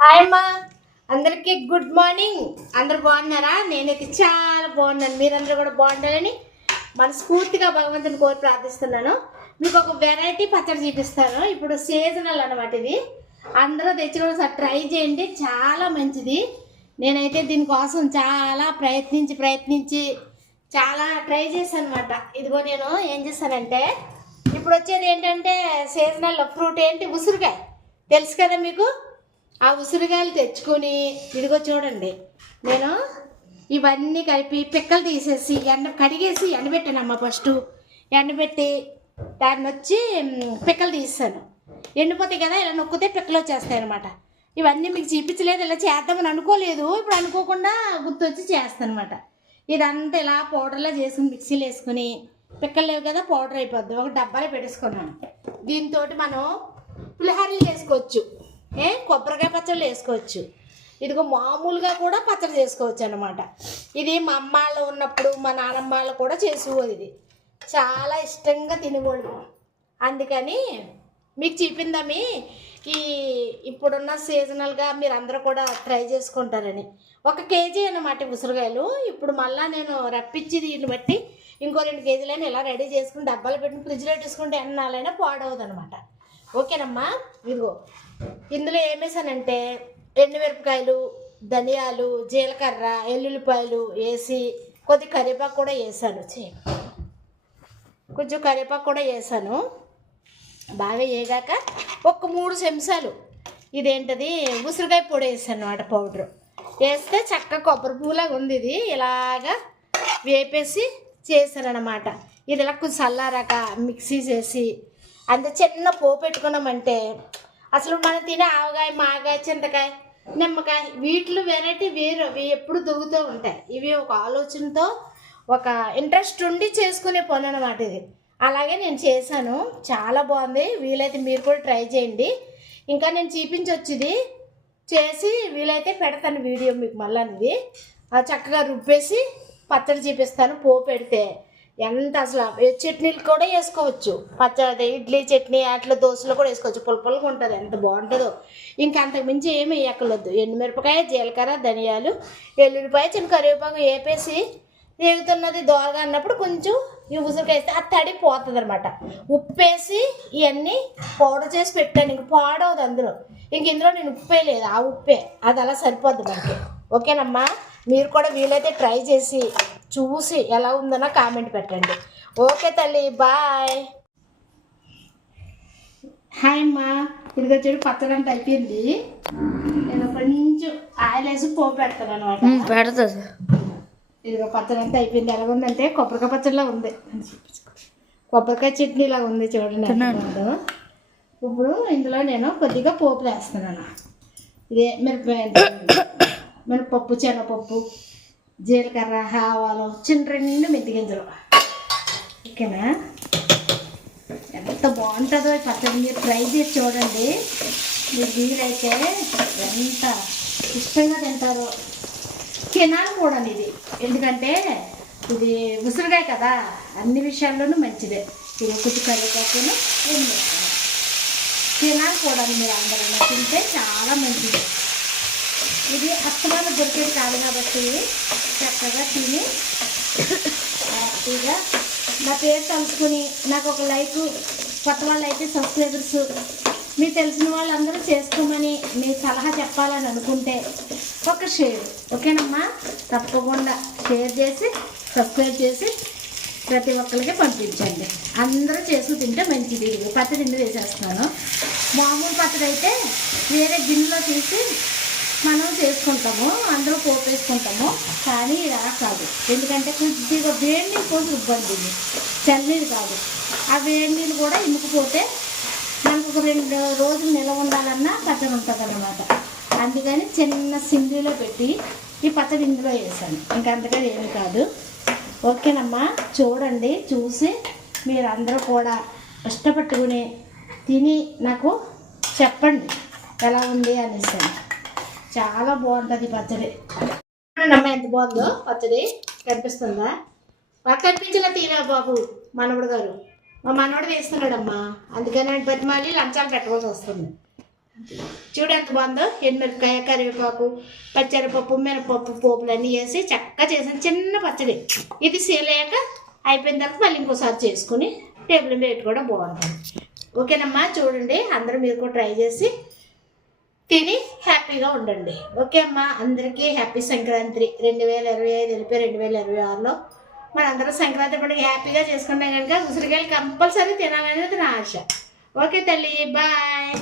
Hi అమ్మా, అందరికీ good morning. అందరు బాగున్నారా? నేనైతే చాలా బాగున్నాను. మీరందరూ కూడా బాగుండాలని మనస్ఫూర్తిగా భగవంతుని కోరి ప్రార్థిస్తున్నాను. మీకు ఒక వెరైటీ పచ్చడి చూపిస్తాను. ఇప్పుడు సీజనల్ అనమాట. ఇది అందరూ తెచ్చుకొని సార్ ట్రై చేయండి, చాలా మంచిది. నేనైతే దీనికోసం చాలా ప్రయత్నించి చాలా ట్రై చేశాను అనమాట. ఇదిగో నేను ఏం చేశానంటే, ఇప్పుడు వచ్చేది ఏంటంటే సీజనల్ ఫ్రూట్ ఏంటి, ఉసిరికాయ. తెలుసు కదా మీకు. ఆ ఉసిరికాయలు తెచ్చుకొని ఇదిగో చూడండి, నేను ఇవన్నీ కలిపి పిక్కలు తీసేసి కడిగేసి ఎండబెట్టానమ్మ. ఫస్ట్ ఎండబెట్టి దాన్ని వచ్చి పిక్కలు తీస్తాను. ఎండిపోతాయి కదా, ఇలా నొక్కితే పిక్కలు వచ్చేస్తాయి అనమాట. ఇవన్నీ మీకు చూపించలేదు, ఇలా చేద్దామని అనుకోలేదు. ఇప్పుడు అనుకోకుండా గుర్తొచ్చి చేస్తాను అనమాట. ఇదంతా ఇలా పౌడర్లా చేసుకుని మిక్సీలో వేసుకుని, పిక్కలు లేవు కదా, పౌడర్ అయిపోద్ది. ఒక డబ్బాలో పెట్టేసుకున్నాను. దీంతో మనం పులిహోరలు చేసుకోవచ్చు, కొబ్బరికాయ పచ్చళ్ళు వేసుకోవచ్చు. ఇదిగో మామూలుగా కూడా పచ్చడి చేసుకోవచ్చు అన్నమాట. ఇది మా అమ్మ వాళ్ళు ఉన్నప్పుడు, మా నాన్నమ్మ వాళ్ళు కూడా చేసుకోవాలి. ఇది చాలా ఇష్టంగా తినేవాళ్ళు. అందుకని మీకు చెప్పిందమ్మి, ఈ ఇప్పుడున్న సీజనల్గా మీరు అందరూ కూడా ట్రై చేసుకుంటారని. 1 కేజీ అన్నమాట ఉసిరికాయలు. ఇప్పుడు మళ్ళీ నేను రప్పించి దీన్ని బట్టి ఇంకో 2 కేజీలైనా ఇలా రెడీ చేసుకుని డబ్బాలు పెట్టి ఫ్రిడ్జ్లో పెట్టేసుకుంటే ఎన్నాళ్ళైనా పాడవద్దు అనమాట. ఓకేనమ్మా. ఇదిగో ఇందులో ఏమేసానంటే ఎండుమిరపకాయలు, ధనియాలు, జీలకర్ర, ఎల్లుల్లిపాయలు వేసి కొద్ది కరివేపాకు కూడా వేసాను. కొంచెం కరివేపాకు కూడా వేసాను. బాగా వేగాక ఒక 3 చెంచాలు ఇదేంటది ఉసిరికాయ పొడి వేసాను అన్నమాట. పౌడర్ వేస్తే చక్కగా కొబ్బరి పూలాగా ఉంది. ఇది ఇలాగా వేపేసి చేశాను అనమాట. ఇది ఇలా కొంచెం చల్లారాక మిక్సీ చేసి అంత చిన్న పోపు పెట్టుకున్నామంటే అసలు మనం తినే ఆవకాయ, మాగాయ, చింతకాయ, నిమ్మకాయ వీటిలో వెరైటీ వేరు. అవి ఎప్పుడు దొరుకుతూ ఉంటాయి. ఇవి ఒక ఆలోచనతో, ఒక ఇంట్రెస్ట్ ఉండి చేసుకునే పని అనమాట ఇది. అలాగే నేను చేశాను, చాలా బాగుంది. వీలైతే మీరు కూడా ట్రై చేయండి. ఇంకా నేను చూపించొచ్చుది చేసి వీలైతే పెడతాను వీడియో మీకు. మళ్ళీ ఇది చక్కగా రుబ్బేసి పచ్చడి చూపిస్తాను. పోపు పెడితే ఎంత అసలు చట్నీలు కూడా వేసుకోవచ్చు. పచ్చడి ఇడ్లీ చట్నీ, అట్లా దోశలో కూడా వేసుకోవచ్చు. పులుపులుగా ఉంటుంది, ఎంత బాగుంటుందో. ఇంకా అంతకుమించి ఏమి వేయక్కర్లేదు. ఎండుమిరపకాయ, జీలకర్ర, ధనియాలు, ఎల్లుల్లిపాయ, చిన్న కరివేపాకు వేపేసి వేగుతున్నది దోరగా అన్నప్పుడు కొంచెం ఈ ఉసిరికాయ వేస్తే అది తడి పోతుంది అనమాట. ఉప్పేసి ఇవన్నీ పౌడర్ చేసి పెట్టాను. ఇంక పాడవద్దు అందులో. ఇంక ఇందులో నేను ఉప్పే లేదు, ఆ ఉప్పే అది అలా సరిపోద్ది మనకి. ఓకేనమ్మా. మీరు కూడా వీలైతే ట్రై చేసి చూసి ఎలా ఉందన్నా కామెంట్ పెట్టండి. ఓకే తల్లి, బాయ్. హాయ్ అమ్మా, ఇదిగో చూడు పచ్చడి అంతా అయిపోయింది. నేను కొంచెం ఆయిల్ వేసి పోపు పెడతాను అనమాట. పెడతాను. ఇదిగో పచ్చడి అంతా అయిపోయింది. ఎలా ఉందంటే కొబ్బరికాయ పచ్చడిలా ఉంది, కొబ్బరికాయ చట్నీలా ఉంది చూడండి. ఇప్పుడు ఇందులో నేను కొద్దిగా పోపు వేస్తున్నాను. ఇదే మినపప్పు, శనగపప్పు, జీలకర్ర, ఆవాలు, చిన్న 2 మెంతి గింజలు. ఓకేనా. ఎంత బాగుంటుందో ఈ పచ్చడి. మీరు ట్రై చేసి చూడండి. మీరు వీలైతే ఎంత ఇష్టంగా తింటారో. తినాలి కూడా ఇది, ఎందుకంటే ఇది ఉసిరికాయ కదా, అన్ని విషయాల్లోనూ మంచిదే. ఇది కొంచెం కరివేపాకును తినాలి కూడా. మీరు అందరూ తింటే చాలా మంచిది. ఇది అస్తమానం దొరికేది కాదు కాబట్టి చక్కగా తిని హ్యాపీగా నా పేరు తలుచుకుని నాకు ఒక లైక్, కొత్త వాళ్ళు అయితే సబ్స్క్రైబర్స్, మీకు తెలిసిన వాళ్ళందరూ చేసుకోమని మీ సలహా చెప్పాలని అనుకుంటే ఒక షేర్. ఓకేనమ్మా. తప్పకుండా షేర్ చేసి సబ్స్క్రైబ్ చేసి ప్రతి ఒక్కరికి పంపించండి. అందరూ చేసుకు తింటే మంచిది. పచ్చడి ఇందులో వేసేస్తున్నాను. మామూలు పచ్చడి అయితే వేరే గిన్నెలో తీసి మనం చేసుకుంటాము, అందులో పోపు వేసుకుంటాము. కానీ ఇలా కాదు, ఎందుకంటే కొద్దిగా వేడి నీళ్ళు పోసి ఇబ్బంది, చల్లనీళ్ళు కాదు. ఆ వేడి నీళ్ళు కూడా ఇముకుపోతే మనకు ఒక 2 రోజులు నిల్వ ఉండాలన్నా పచ్చడి ఉంటుంది అన్నమాట. అందుకని చిన్న సింగిలో పెట్టి ఈ పచ్చడి ఇందులో వేసాను. ఇంకా అంతకని ఏమి కాదు. ఓకేనమ్మా. చూడండి, చూసి మీరు అందరూ కూడా ఇష్టపట్టుకుని తిని నాకు చెప్పండి ఎలా ఉంది అనేసి. చాలా బాగుంటుంది పచ్చడి. అమ్మ ఎంత బాగుందో పచ్చడి. కనిపిస్తుందా? బాగా కనిపించేలా తీరా బాబు మనవడు గారు. మా మనవడు వేస్తున్నాడమ్మా, అందుకని బతిమాలి లంచాలు పెట్టవలసి వస్తుంది. చూడు ఎంత బాగుందో. ఎండుమిరపకాయ, కరివేపాకు, పచ్చరిపప్పు, మినపప్పు పోపులు అన్నీ వేసి చక్కగా చేసిన చిన్న పచ్చడి. ఇది సేలయ్యాక అయిపోయిన తర్వాత మళ్ళీ ఇంకోసారి చేసుకుని టేబుల్ మీద పెట్టుకోవడం బాగుంటుంది. ఓకేనమ్మా, చూడండి అందరూ మీరు కూడా ట్రై చేసి తిని హ్యాపీగా ఉండండి. ఓకే అమ్మా, అందరికీ హ్యాపీ సంక్రాంతి. 2025 వెళ్ళిపోయి 2026లో మనందరం సంక్రాంతి పండుగ హ్యాపీగా చేసుకుంటాం కనుక ఉసిరికాయలు కంపల్సరీ తినాలనేది నా ఆశ. ఓకే తల్లి, బాయ్.